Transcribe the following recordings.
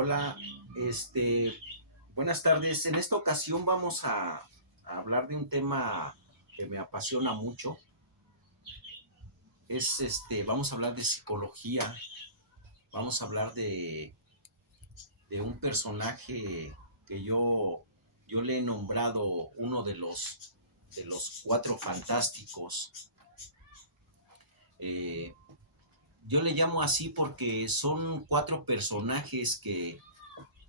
Hola, este, buenas tardes. En esta ocasión vamos a hablar de un tema que me apasiona mucho. Vamos a hablar de psicología. Vamos a hablar de un personaje que yo le he nombrado uno de los cuatro fantásticos. Eh, yo le llamo así porque son cuatro personajes que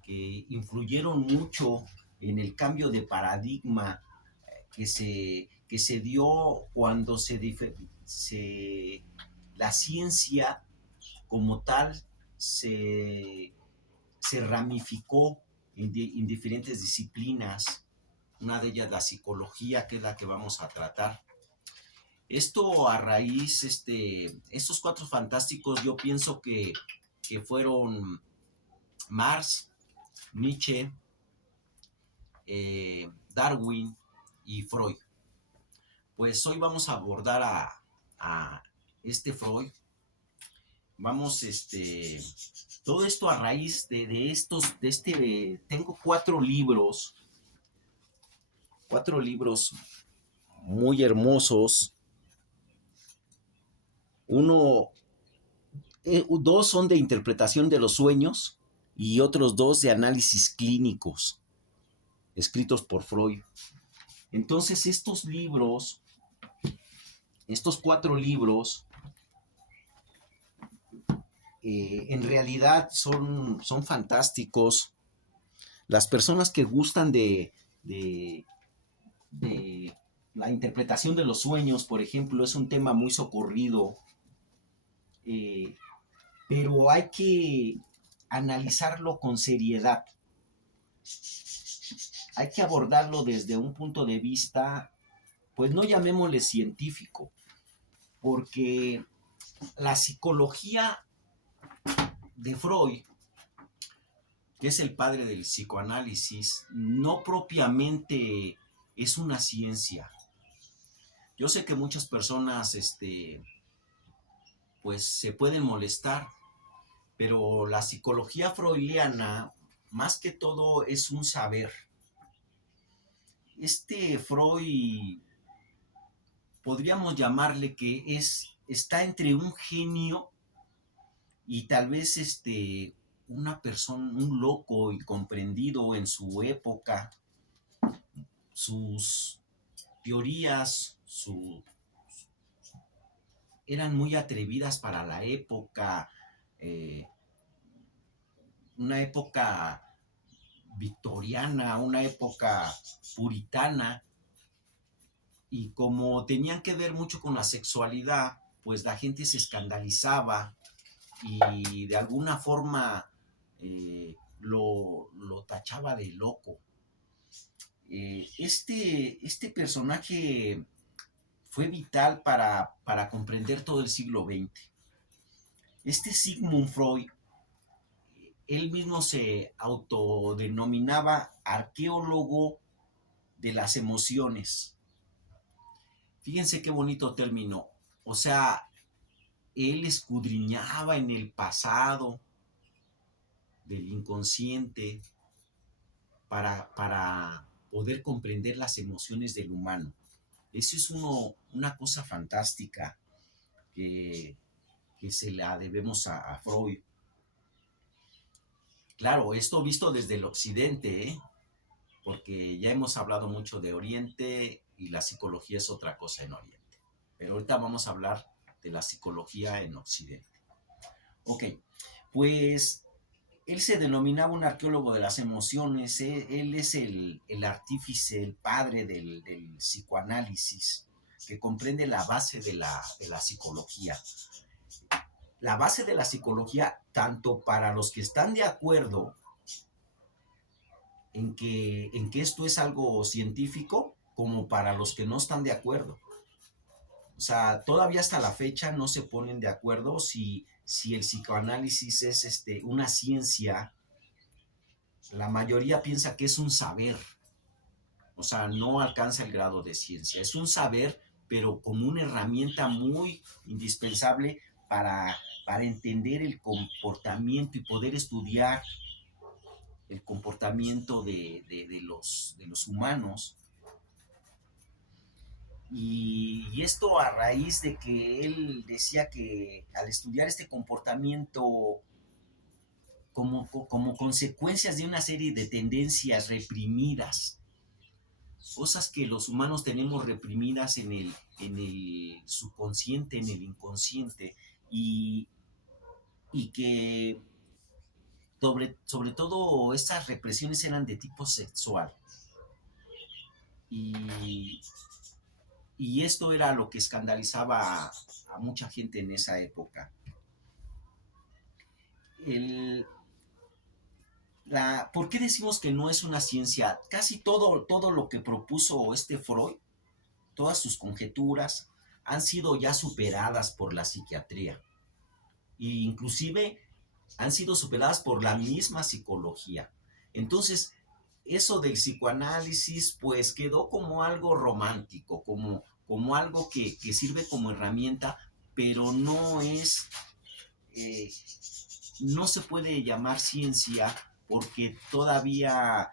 influyeron mucho en el cambio de paradigma que se dio cuando la ciencia como tal se ramificó en diferentes disciplinas, una de ellas la psicología, que es la que vamos a tratar. Esto a raíz, estos cuatro fantásticos yo pienso que fueron Marx, Nietzsche, Darwin y Freud. Pues hoy vamos a abordar a Freud. Vamos, todo esto a raíz tengo cuatro libros muy hermosos. Uno, dos son de interpretación de los sueños y otros dos de análisis clínicos, escritos por Freud. Entonces, estos cuatro libros, en realidad son fantásticos. Las personas que gustan de la interpretación de los sueños, por ejemplo, es un tema muy socorrido, eh, pero hay que analizarlo con seriedad. Hay que abordarlo desde un punto de vista, pues no llamémosle científico, porque la psicología de Freud, que es el padre del psicoanálisis, no propiamente es una ciencia. Yo sé que muchas personas, pues se pueden molestar, pero la psicología freudiana, más que todo, es un saber. Freud, podríamos llamarle que está entre un genio y tal vez una persona, un loco incomprendido en su época. Sus teorías eran muy atrevidas para la época, eh, una época victoriana, una época puritana, y como tenían que ver mucho con la sexualidad, pues la gente se escandalizaba y de alguna forma lo tachaba de loco. Este personaje fue vital para comprender todo el siglo XX. Sigmund Freud, él mismo se autodenominaba arqueólogo de las emociones. Fíjense qué bonito término. O sea, él escudriñaba en el pasado del inconsciente para poder comprender las emociones del humano. Eso es una cosa fantástica que se la debemos a Freud. Claro, esto visto desde el occidente, ¿eh? Porque ya hemos hablado mucho de Oriente y la psicología es otra cosa en Oriente. Pero ahorita vamos a hablar de la psicología en Occidente. Ok, pues él se denominaba un arqueólogo de las emociones. Él es el artífice, el padre del psicoanálisis, que comprende la base de la psicología. La base de la psicología, tanto para los que están de acuerdo en que esto es algo científico, como para los que no están de acuerdo. O sea, todavía hasta la fecha no se ponen de acuerdo si el psicoanálisis es una ciencia. La mayoría piensa que es un saber. O sea, no alcanza el grado de ciencia. Es un saber, pero como una herramienta muy indispensable para entender el comportamiento y poder estudiar el comportamiento de los humanos. Y esto a raíz de que él decía que al estudiar este comportamiento como consecuencias de una serie de tendencias reprimidas, cosas que los humanos tenemos reprimidas en el subconsciente, en el inconsciente, y, y que sobre todo estas represiones eran de tipo sexual. Y, y esto era lo que escandalizaba a mucha gente en esa época. El, ¿Por qué decimos que no es una ciencia? Casi todo lo que propuso este Freud, todas sus conjeturas, han sido ya superadas por la psiquiatría. E inclusive han sido superadas por la misma psicología. Entonces, eso del psicoanálisis pues quedó como algo romántico, como algo que sirve como herramienta, pero no es, eh, no se puede llamar ciencia porque todavía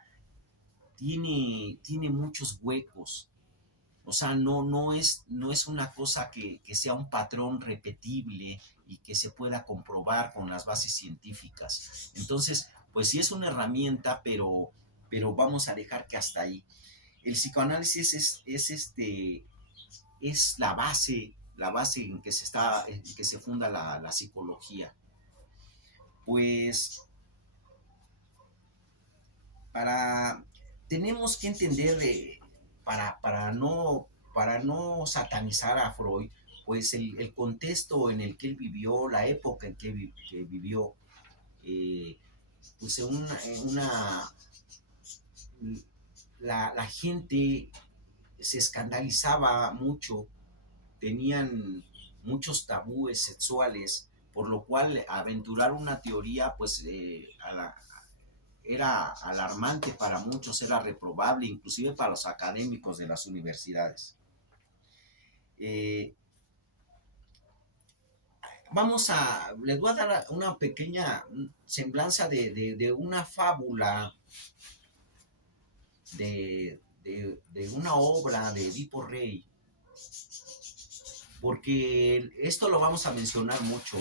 tiene muchos huecos. O sea, no es una cosa que sea un patrón repetible y que se pueda comprobar con las bases científicas. Entonces, pues sí es una herramienta, pero vamos a dejar que hasta ahí. El psicoanálisis es la base en que se funda la psicología. Pues para tenemos que entender para no satanizar a Freud, pues el contexto en el que él vivió, la época en que vivió, eh, pues la gente se escandalizaba mucho, tenían muchos tabúes sexuales, por lo cual aventurar una teoría, pues era alarmante para muchos, era reprobable, inclusive para los académicos de las universidades. Eh, les voy a dar una pequeña semblanza de una fábula, de una obra de Edipo Rey, porque esto lo vamos a mencionar mucho.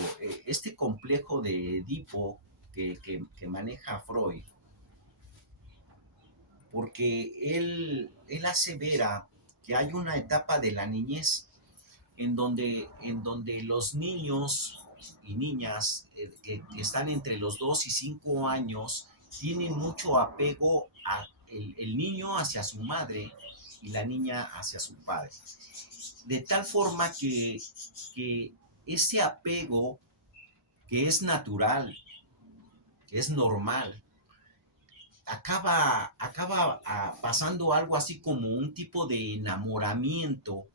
Este complejo de Edipo que maneja Freud, porque él asevera que hay una etapa de la niñez en donde los niños y niñas que están entre los 2 y 5 años tienen mucho apego el niño hacia su madre y la niña hacia su padre. De tal forma que ese apego que es natural, que es normal, acaba pasando algo así como un tipo de enamoramiento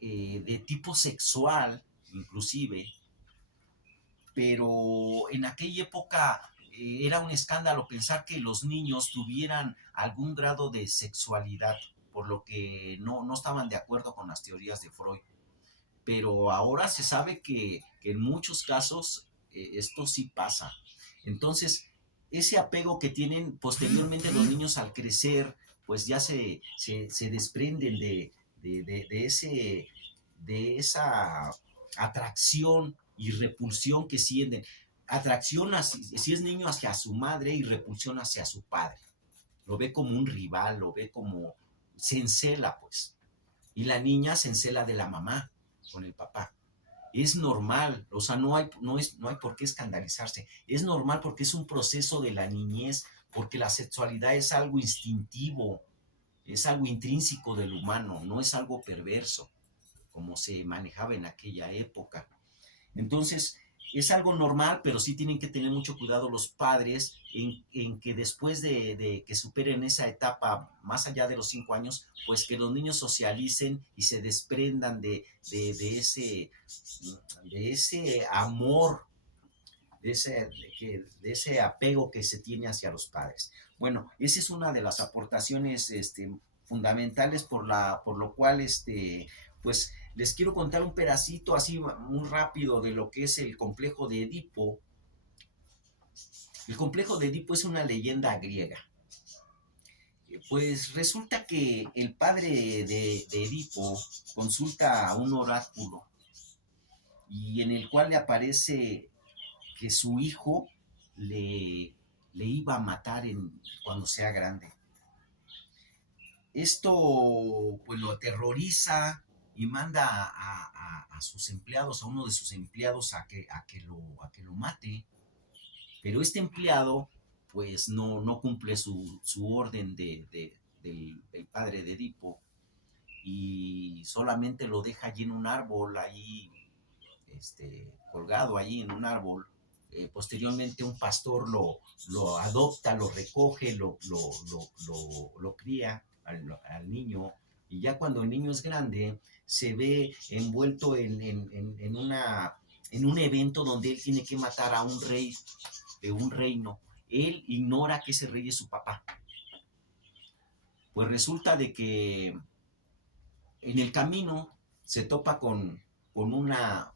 de tipo sexual, inclusive, pero en aquella época era un escándalo pensar que los niños tuvieran algún grado de sexualidad, por lo que no estaban de acuerdo con las teorías de Freud. Pero ahora se sabe que en muchos casos esto sí pasa. Entonces, ese apego que tienen posteriormente los niños al crecer, pues ya se desprenden de esa atracción y repulsión que sienten. Atracción, si es niño, hacia su madre y repulsión hacia su padre. Lo ve como un rival, lo ve como... se encela, pues. Y la niña se encela de la mamá con el papá. Es normal, o sea, no hay por qué escandalizarse. Es normal porque es un proceso de la niñez, porque la sexualidad es algo instintivo, es algo intrínseco del humano, no es algo perverso, como se manejaba en aquella época. Entonces, es algo normal, pero sí tienen que tener mucho cuidado los padres en que después de que superen esa etapa, más allá de los 5 años, pues que los niños socialicen y se desprendan de ese amor, de ese apego que se tiene hacia los padres. Bueno, esa es una de las aportaciones fundamentales por lo cual pues les quiero contar un pedacito así muy rápido de lo que es el complejo de Edipo. El complejo de Edipo es una leyenda griega. Pues resulta que el padre de Edipo consulta a un oráculo y en el cual le aparece que su hijo le, le iba a matar cuando sea grande. Esto pues lo aterroriza y manda a sus empleados, a uno de sus empleados a que lo mate. Pero este empleado pues no cumple su orden del padre de Edipo y solamente lo deja allí en un árbol, ahí colgado allí en un árbol. Posteriormente un pastor lo adopta, lo recoge, lo cría al niño, y ya cuando el niño es grande se ve envuelto en un evento donde él tiene que matar a un rey de un reino. Él ignora que ese rey es su papá. Pues resulta de que en el camino se topa con una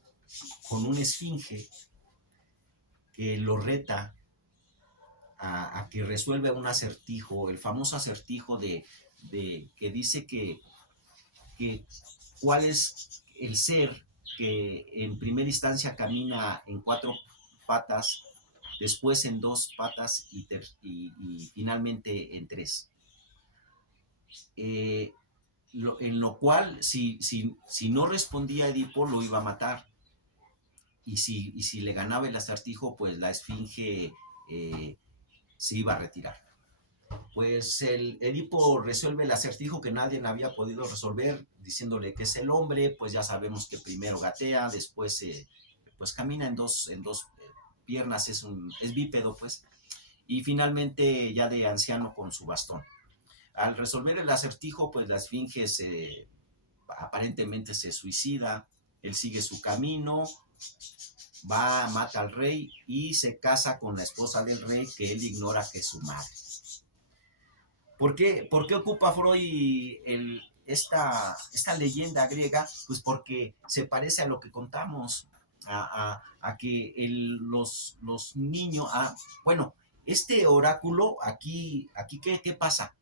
esfinge que lo reta a que resuelva un acertijo, el famoso acertijo de que dice que cuál es el ser que en primera instancia camina en 4 patas, después en 2 patas y finalmente en 3. En lo cual, si no respondía Edipo, lo iba a matar. Y si le ganaba el acertijo, pues la esfinge se iba a retirar. Pues el Edipo resuelve el acertijo que nadie había podido resolver, diciéndole que es el hombre. Pues ya sabemos que primero gatea, después pues camina en dos piernas, es bípedo, pues, y finalmente ya de anciano con su bastón. Al resolver el acertijo, pues la esfinge aparentemente se suicida. Él sigue su camino, va, mata al rey y se casa con la esposa del rey, que él ignora que es su madre. ¿Por qué ocupa Freud esta leyenda griega? Pues porque se parece a lo que contamos, a que los niños... bueno, este oráculo, aquí ¿qué pasa?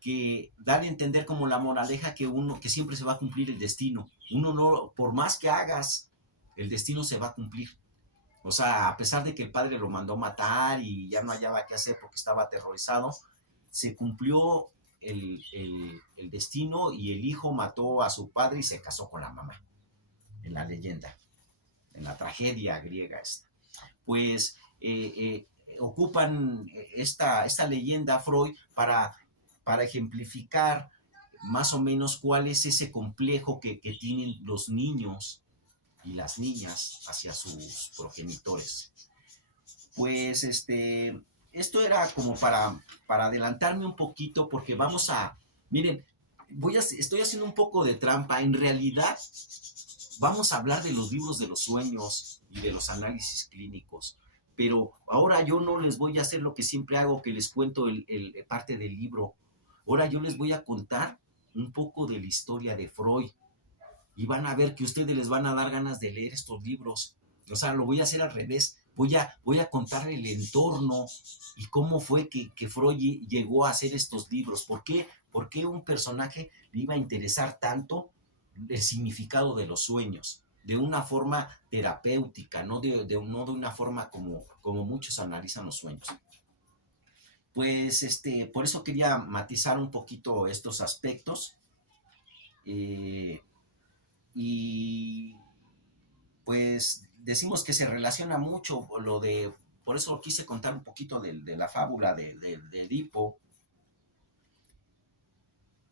Que da a entender como la moraleja que siempre se va a cumplir el destino. Uno no, por más que hagas, el destino se va a cumplir. O sea, a pesar de que el padre lo mandó matar y ya no hallaba qué hacer porque estaba aterrorizado, se cumplió el destino y el hijo mató a su padre y se casó con la mamá, en la leyenda, en la tragedia griega esta. Pues ocupan esta leyenda Freud para ejemplificar más o menos cuál es ese complejo que tienen los niños y las niñas hacia sus progenitores. Pues esto era como para adelantarme un poquito, porque miren, estoy haciendo un poco de trampa. En realidad vamos a hablar de los libros de los sueños y de los análisis clínicos, pero ahora yo no les voy a hacer lo que siempre hago, que les cuento parte del libro. Ahora yo les voy a contar un poco de la historia de Freud, y van a ver que ustedes les van a dar ganas de leer estos libros. O sea, lo voy a hacer al revés. Voy a contar el entorno y cómo fue que Freud llegó a hacer estos libros. ¿Por qué un personaje le iba a interesar tanto el significado de los sueños? De una forma terapéutica, no de una forma como muchos analizan los sueños. Pues por eso quería matizar un poquito estos aspectos. Y pues decimos que se relaciona mucho por eso quise contar un poquito de la fábula de Edipo,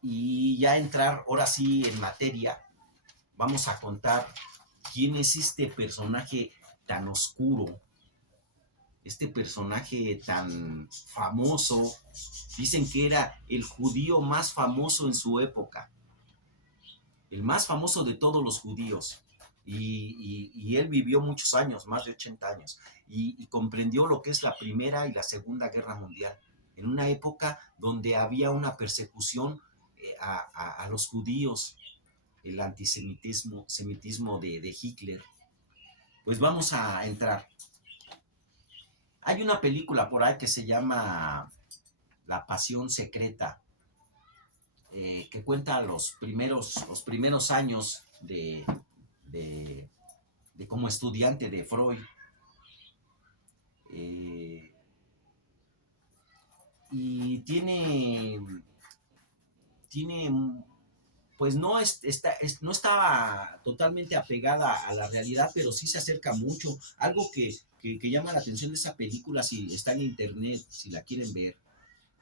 y ya entrar ahora sí en materia. Vamos a contar quién es este personaje tan oscuro, este personaje tan famoso. Dicen que era el judío más famoso en su época, el más famoso de todos los judíos. Y él vivió muchos años, más de 80 años, y comprendió lo que es la Primera y la Segunda Guerra Mundial, en una época donde había una persecución a los judíos, el antisemitismo de Hitler. Pues vamos a entrar. Hay una película por ahí que se llama La Pasión Secreta, que cuenta los primeros años de, de como estudiante de Freud. Eh, y tiene pues no estaba totalmente apegada a la realidad, pero sí se acerca mucho. Algo que llama la atención de esa película, si está en internet, si la quieren ver,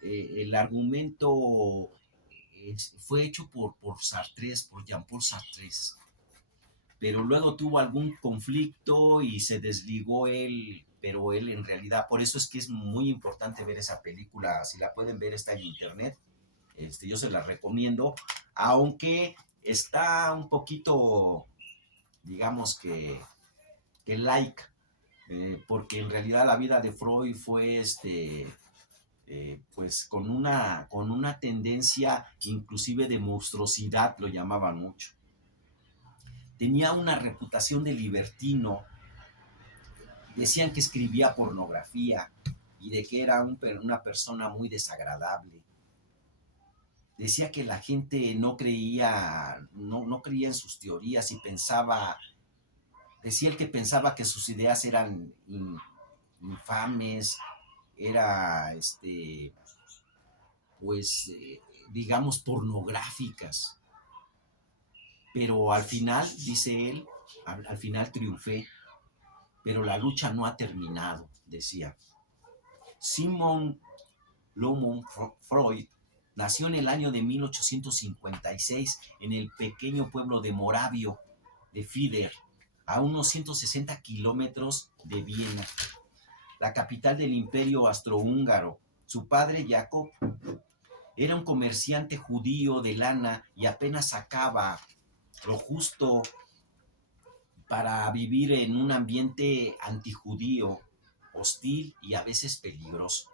el argumento fue hecho por Sartre, por Jean-Paul Sartre, pero luego tuvo algún conflicto y se desligó él, pero él en realidad, por eso es que es muy importante ver esa película, si la pueden ver está en internet, yo se la recomiendo, aunque está un poquito, digamos que like, porque en realidad la vida de Freud fue pues con una tendencia inclusive de monstruosidad, lo llamaban mucho. Tenía una reputación de libertino, decían que escribía pornografía y de que era una persona muy desagradable. Decía que la gente no creía en sus teorías y decía él que pensaba que sus ideas eran infames, era, pues, digamos, pornográficas. Pero al final, dice él, al final triunfé, pero la lucha no ha terminado, decía. Sigmund Lomoń Freud nació en el año de 1856 en el pequeño pueblo de Moravio, de Fider, a unos 160 kilómetros de Viena, la capital del imperio austrohúngaro. Su padre, Jacob, era un comerciante judío de lana y apenas sacaba lo justo para vivir en un ambiente antijudío, hostil y a veces peligroso.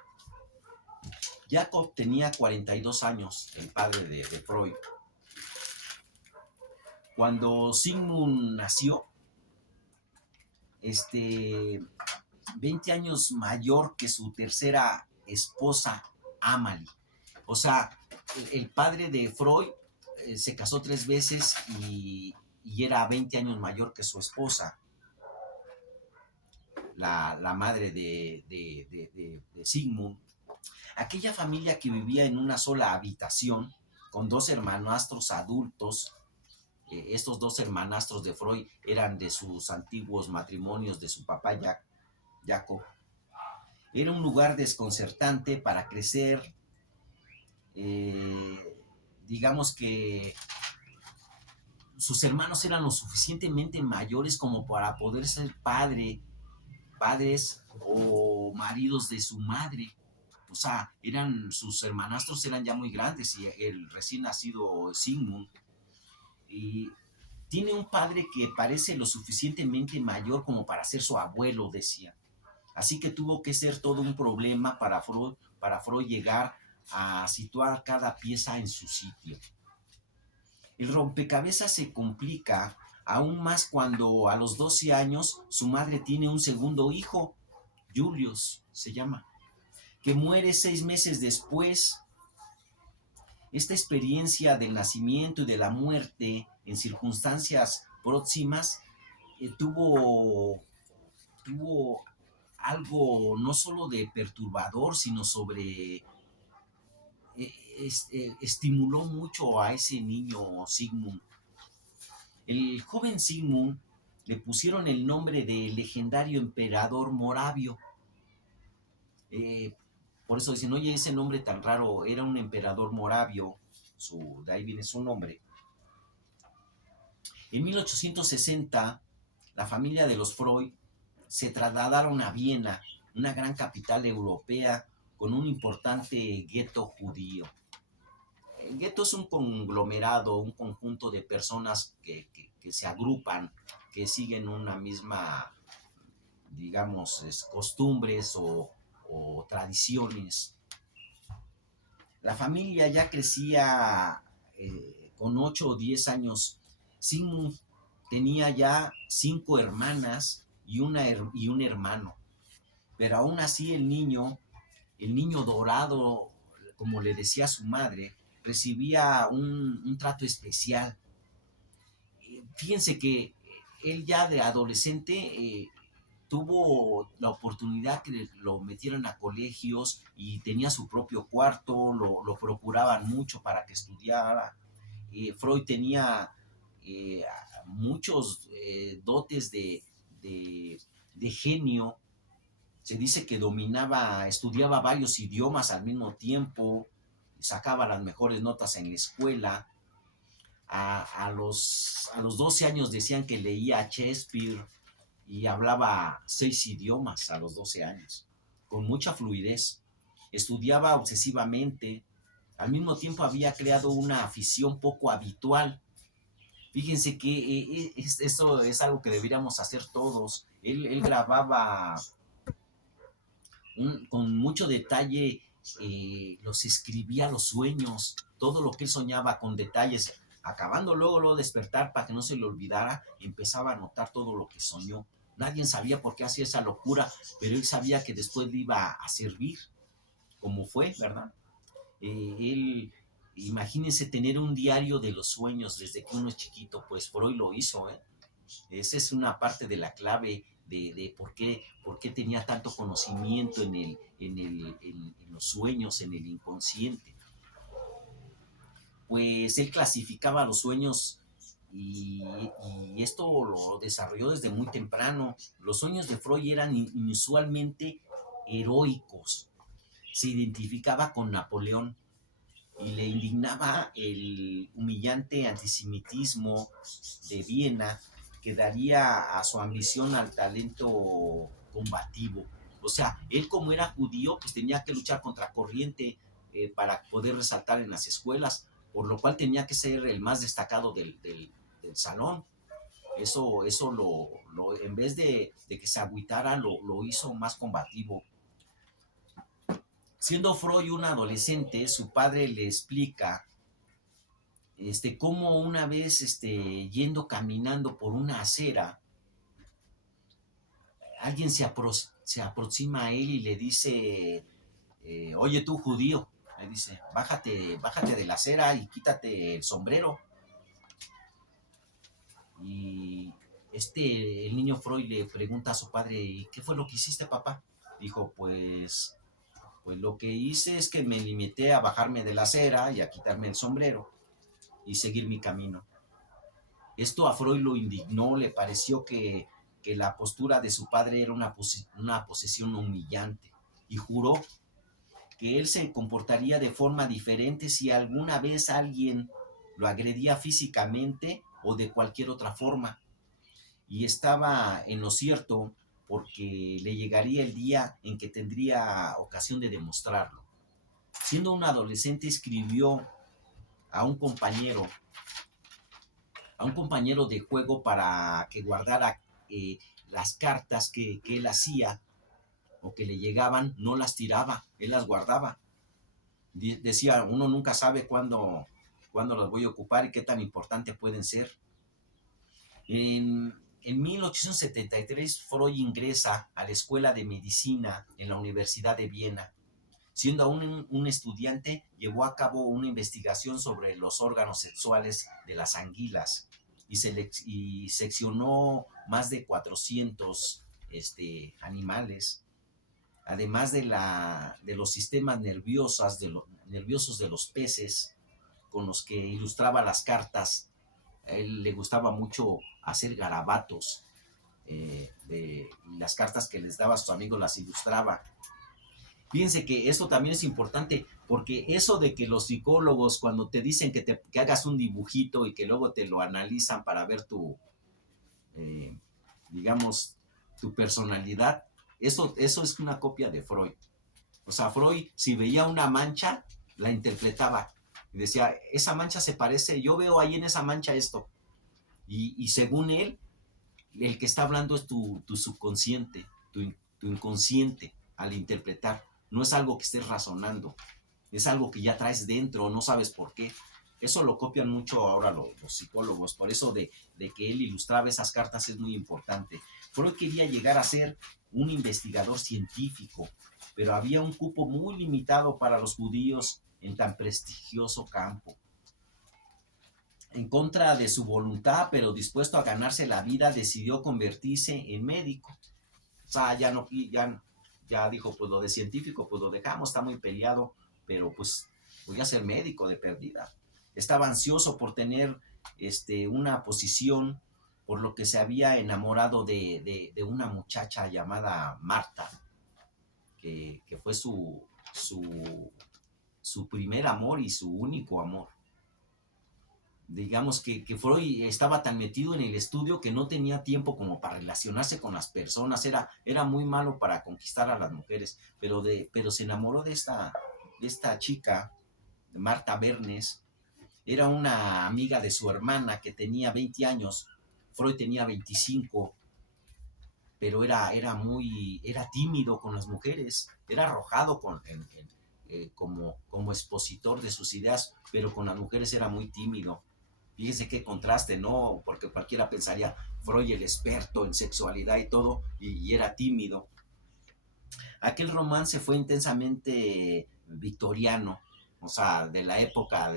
Jacob tenía 42 años, el padre de Freud. Cuando Sigmund nació, 20 años mayor que su tercera esposa, Amalie. O sea, el padre de Freud se casó 3 veces y era 20 años mayor que su esposa, la madre de Sigmund. Aquella familia que vivía en una sola habitación, con 2 hermanastros adultos, estos 2 hermanastros de Freud eran de sus antiguos matrimonios de su papá Jacob. Era un lugar desconcertante para crecer. Digamos que sus hermanos eran lo suficientemente mayores como para poder ser padres o maridos de su madre. O sea, sus hermanastros eran ya muy grandes y el recién nacido Sigmund. Y tiene un padre que parece lo suficientemente mayor como para ser su abuelo, decía. Así que tuvo que ser todo un problema para Freud llegar a situar cada pieza en su sitio. El rompecabezas se complica aún más cuando a los 12 años su madre tiene un segundo hijo, Julius se llama, que muere 6 meses después. Esta experiencia del nacimiento y de la muerte en circunstancias próximas tuvo algo no solo de perturbador, sino estimuló mucho a ese niño Sigmund. El joven Sigmund le pusieron el nombre del legendario emperador Moravio. Por eso dicen, oye, ese nombre tan raro, era un emperador Moravio, de ahí viene su nombre. En 1860, la familia de los Freud se trasladaron a Viena, una gran capital europea con un importante gueto judío. El gueto es un conglomerado, un conjunto de personas que se agrupan, que siguen una misma, digamos, costumbres o tradiciones. La familia ya crecía con 8 o 10 años. Sigmund tenía ya 5 hermanas y un hermano. pero aún así el niño dorado, como le decía su madre, recibía un trato especial. Fíjense que él ya de adolescente tuvo la oportunidad que lo metieran a colegios y tenía su propio cuarto, lo procuraban mucho para que estudiara. Freud tenía eh, muchos dotes de genio. Se dice que estudiaba varios idiomas al mismo tiempo, sacaba las mejores notas en la escuela. A los 12 años decían que leía Shakespeare y hablaba 6 idiomas a los 12 años, con mucha fluidez. Estudiaba obsesivamente. Al mismo tiempo había creado una afición poco habitual. Fíjense que esto es algo que deberíamos hacer todos. Él grababa con mucho detalle, los escribía los sueños, todo lo que él soñaba con detalles. Acabando luego despertar para que no se le olvidara, empezaba a anotar todo lo que soñó. Nadie sabía por qué hacía esa locura, pero él sabía que después le iba a servir, como fue, ¿verdad? Él, imagínense tener un diario de los sueños desde que uno es chiquito, pues Freud lo hizo, ¿eh? Esa es una parte de la clave de por qué tenía tanto conocimiento en los sueños, en el inconsciente. Pues él clasificaba los sueños y, y esto lo desarrolló desde muy temprano. Los sueños de Freud eran inusualmente heroicos. Se identificaba con Napoleón y le indignaba el humillante antisemitismo de Viena que daría a su ambición al talento combativo. O sea, él como era judío, pues tenía que luchar contra corriente para poder resaltar en las escuelas, por lo cual tenía que ser el más destacado del salón. Eso en vez de que se agüitara, lo hizo más combativo. Siendo Freud un adolescente, su padre le explica cómo una vez yendo caminando por una acera, alguien se aproxima a él y le dice, oye tú judío, le dice, bájate de la acera y quítate el sombrero. Y el niño Freud le pregunta a su padre, ¿y qué fue lo que hiciste, papá? Dijo, pues lo que hice es que me limité a bajarme de la acera y a quitarme el sombrero y seguir mi camino. Esto a Freud lo indignó, le pareció que la postura de su padre era una posesión humillante y juró que él se comportaría de forma diferente si alguna vez alguien lo agredía físicamente o de cualquier otra forma. Y estaba en lo cierto porque le llegaría el día en que tendría ocasión de demostrarlo. Siendo un adolescente escribió a un compañero de juego para que guardara las cartas que él hacía o que le llegaban, no las tiraba, él las guardaba. Decía, uno nunca sabe cuándo las voy a ocupar y qué tan importante pueden ser. En 1873, Freud ingresa a la Escuela de Medicina en la Universidad de Viena. Siendo aún un estudiante, llevó a cabo una investigación sobre los órganos sexuales de las anguilas y seccionó más de 400 animales, además de los sistemas nerviosos de los peces con los que ilustraba las cartas. A él le gustaba mucho hacer garabatos, las cartas que les daba a sus amigos las ilustraba. Fíjense que esto también es importante, porque eso de que los psicólogos cuando te dicen que hagas un dibujito y que luego te lo analizan para ver digamos, tu personalidad, eso es una copia de Freud. O sea, Freud, si veía una mancha, la interpretaba y decía, esa mancha se parece, yo veo ahí en esa mancha esto. Y según él, el que está hablando es tu subconsciente, tu inconsciente al interpretar. No es algo que estés razonando, es algo que ya traes dentro, no sabes por qué. Eso lo copian mucho ahora los psicólogos, por eso de que él ilustraba esas cartas es muy importante. Freud quería llegar a ser un investigador científico, pero había un cupo muy limitado para los judíos en tan prestigioso campo. En contra de su voluntad, pero dispuesto a ganarse la vida, decidió convertirse en médico. O sea, ya dijo, pues lo de científico, pues lo dejamos, está muy peleado, pero pues voy a ser médico de perdida. Estaba ansioso por tener una posición, por lo que se había enamorado de una muchacha llamada Marta, que fue su primer amor y su único amor. Digamos que Freud estaba tan metido en el estudio que no tenía tiempo como para relacionarse con las personas, era muy malo para conquistar a las mujeres, pero se enamoró de esta chica, de Marta Bernes. Era una amiga de su hermana que tenía 20 años, Freud tenía 25, pero era tímido con las mujeres, era arrojado como expositor de sus ideas, pero con las mujeres era muy tímido. Fíjense qué contraste, ¿no? Porque cualquiera pensaría, Freud el experto en sexualidad y todo, y era tímido. Aquel romance fue intensamente victoriano, o sea, de la época,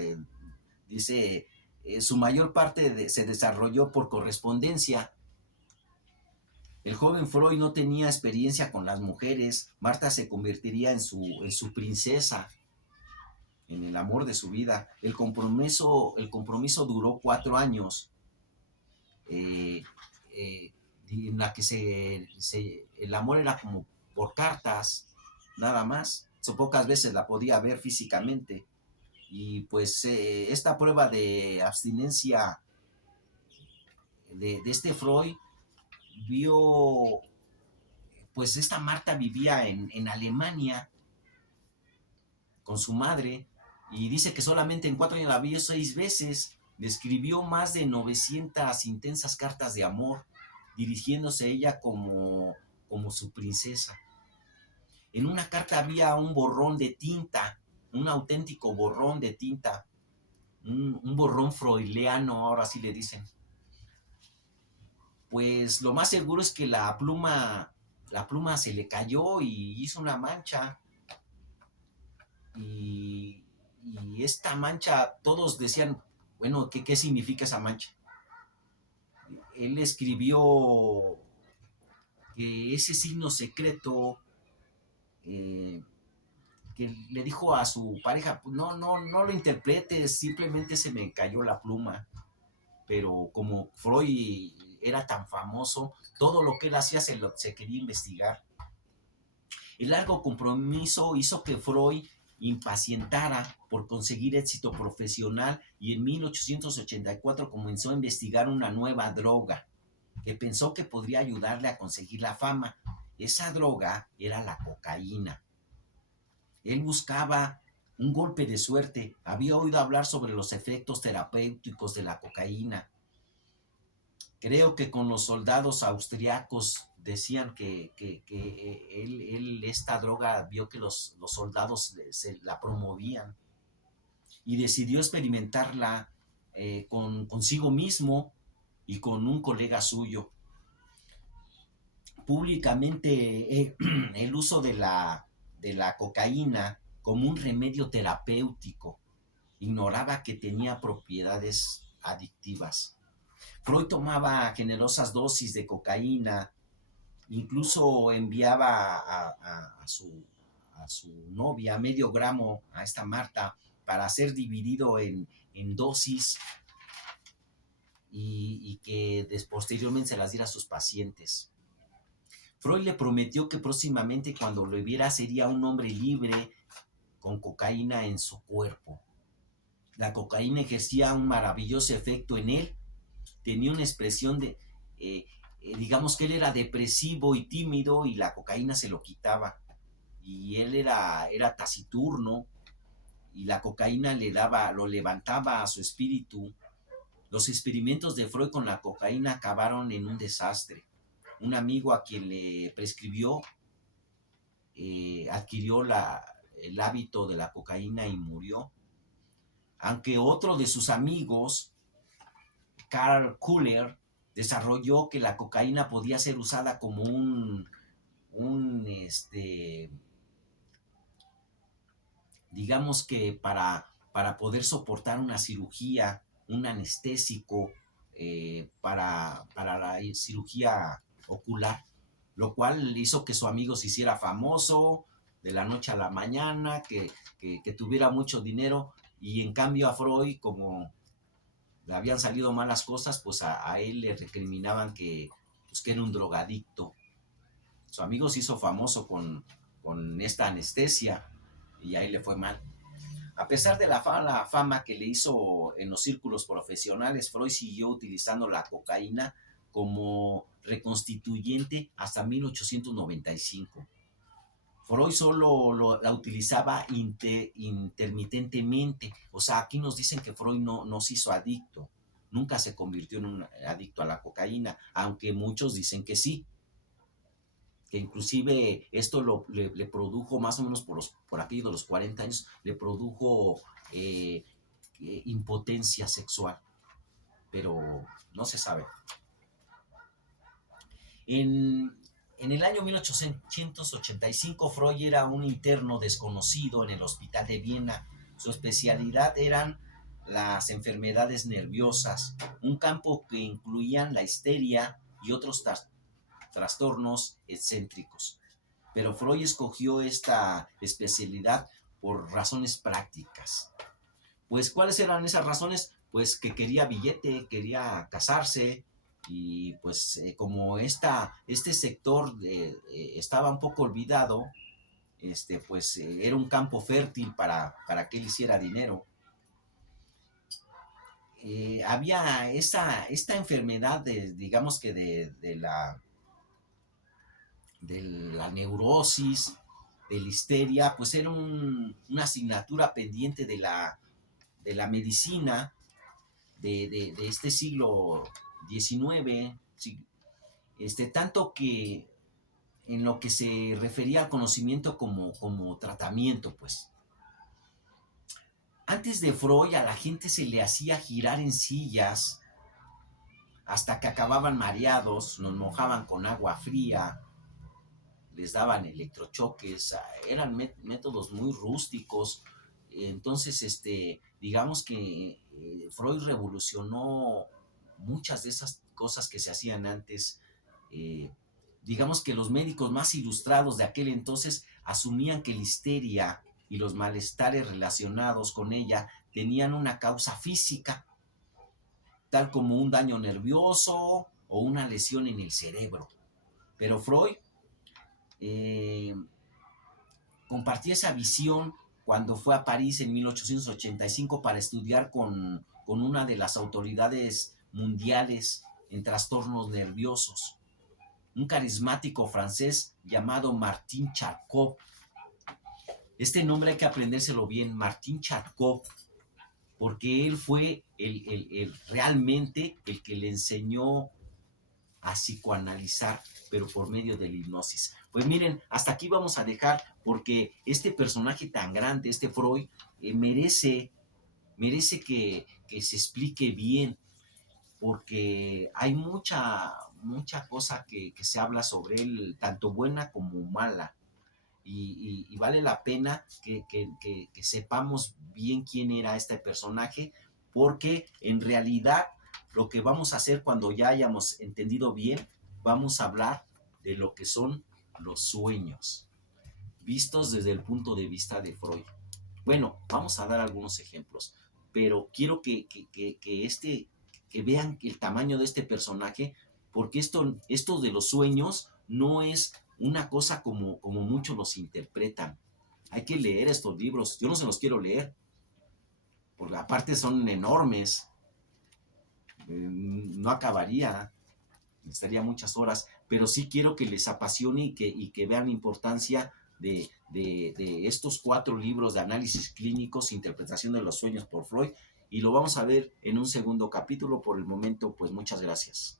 dice, su mayor parte se desarrolló por correspondencia. El joven Freud no tenía experiencia con las mujeres, Marta se convertiría en su princesa, en el amor de su vida. El compromiso duró 4 años, en la que el amor era como por cartas, nada más. Pocas veces la podía ver físicamente. Y pues esta prueba de abstinencia de este Freud vio, pues esta Marta vivía en Alemania con su madre, y dice que solamente en 4 años la vio 6 veces. Le escribió más de 900 intensas cartas de amor, dirigiéndose a ella como su princesa. En una carta había un borrón de tinta, un auténtico borrón de tinta, un borrón freudiano, ahora sí le dicen. Pues lo más seguro es que la pluma se le cayó y hizo una mancha. Y esta mancha, todos decían, bueno, ¿qué significa esa mancha? Él escribió que ese signo secreto, que le dijo a su pareja, no lo interpretes, simplemente se me cayó la pluma. Pero como Freud era tan famoso, todo lo que él hacía se quería investigar. El largo compromiso hizo que Freud impacientara por conseguir éxito profesional, y en 1884 comenzó a investigar una nueva droga que pensó que podría ayudarle a conseguir la fama. Esa droga era la cocaína. Él buscaba un golpe de suerte. Había oído hablar sobre los efectos terapéuticos de la cocaína. Creo que con los soldados austriacos decían que él esta droga vio que los soldados se la promovían, y decidió experimentarla consigo mismo y con un colega suyo. Públicamente el uso de la cocaína como un remedio terapéutico. Ignoraba que tenía propiedades adictivas. Freud tomaba generosas dosis de cocaína, incluso enviaba a su novia medio gramo a esta Marta para ser dividido en dosis, y que posteriormente se las diera a sus pacientes. Freud le prometió que próximamente, cuando lo viera, sería un hombre libre con cocaína en su cuerpo. La cocaína ejercía un maravilloso efecto en él. Tenía una expresión digamos que él era depresivo y tímido, y la cocaína se lo quitaba. Y él era taciturno, y la cocaína lo levantaba a su espíritu. Los experimentos de Freud con la cocaína acabaron en un desastre. Un amigo a quien le prescribió adquirió el hábito de la cocaína y murió. Aunque otro de sus amigos, Karl Kuller, desarrolló que la cocaína podía ser usada como un digamos que para poder soportar una cirugía, un anestésico para la cirugía ocular, lo cual hizo que su amigo se hiciera famoso de la noche a la mañana, que tuviera mucho dinero, y en cambio a Freud, como le habían salido malas cosas, pues a él le recriminaban pues que era un drogadicto. Su amigo se hizo famoso con esta anestesia y a él le fue mal. A pesar de la fama que le hizo en los círculos profesionales, Freud siguió utilizando la cocaína como reconstituyente hasta 1895. Freud solo la utilizaba intermitentemente. O sea, aquí nos dicen que Freud no se hizo adicto. Nunca se convirtió en un adicto a la cocaína, aunque muchos dicen que sí. Que inclusive esto le produjo más o menos por aquello de los 40 años, le produjo impotencia sexual, pero no se sabe. En el año 1885, Freud era un interno desconocido en el Hospital de Viena. Su especialidad eran las enfermedades nerviosas, un campo que incluían la histeria y otros trastornos excéntricos. Pero Freud escogió esta especialidad por razones prácticas. Pues, ¿cuáles eran esas razones? Pues que quería billete, quería casarse, y pues como este sector estaba un poco olvidado, pues era un campo fértil para que él hiciera dinero. Había esta enfermedad, digamos que de la neurosis, de la histeria, pues era una asignatura pendiente de la medicina de este siglo XIX, tanto que en lo que se refería al conocimiento como tratamiento, pues. Antes de Freud a la gente se le hacía girar en sillas hasta que acababan mareados, nos mojaban con agua fría, les daban electrochoques, eran métodos muy rústicos. Entonces, digamos que Freud revolucionó muchas de esas cosas que se hacían antes. Digamos que los médicos más ilustrados de aquel entonces asumían que la histeria y los malestares relacionados con ella tenían una causa física, tal como un daño nervioso o una lesión en el cerebro. Pero Freud compartía esa visión cuando fue a París en 1885 para estudiar con una de las autoridades mundiales en trastornos nerviosos, un carismático francés llamado Martin Charcot. Este nombre hay que aprendérselo bien, Martin Charcot, porque él fue realmente el que le enseñó a psicoanalizar, pero por medio de la hipnosis. Pues miren, hasta aquí vamos a dejar, porque este personaje tan grande, este Freud, merece que se explique bien, porque hay mucha cosa que se habla sobre él, tanto buena como mala. Y vale la pena que sepamos bien quién era este personaje, porque en realidad lo que vamos a hacer cuando ya hayamos entendido bien, vamos a hablar de lo que son los sueños, vistos desde el punto de vista de Freud. Bueno, vamos a dar algunos ejemplos, pero quiero que vean el tamaño de este personaje, porque esto de los sueños no es una cosa como muchos los interpretan. Hay que leer estos libros. Yo no se los quiero leer, porque aparte son enormes. No acabaría, estaría muchas horas, pero sí quiero que les apasione y que vean la importancia de estos 4 libros de análisis clínicos, interpretación de los sueños por Freud, y lo vamos a ver en un segundo capítulo. Por el momento, pues muchas gracias.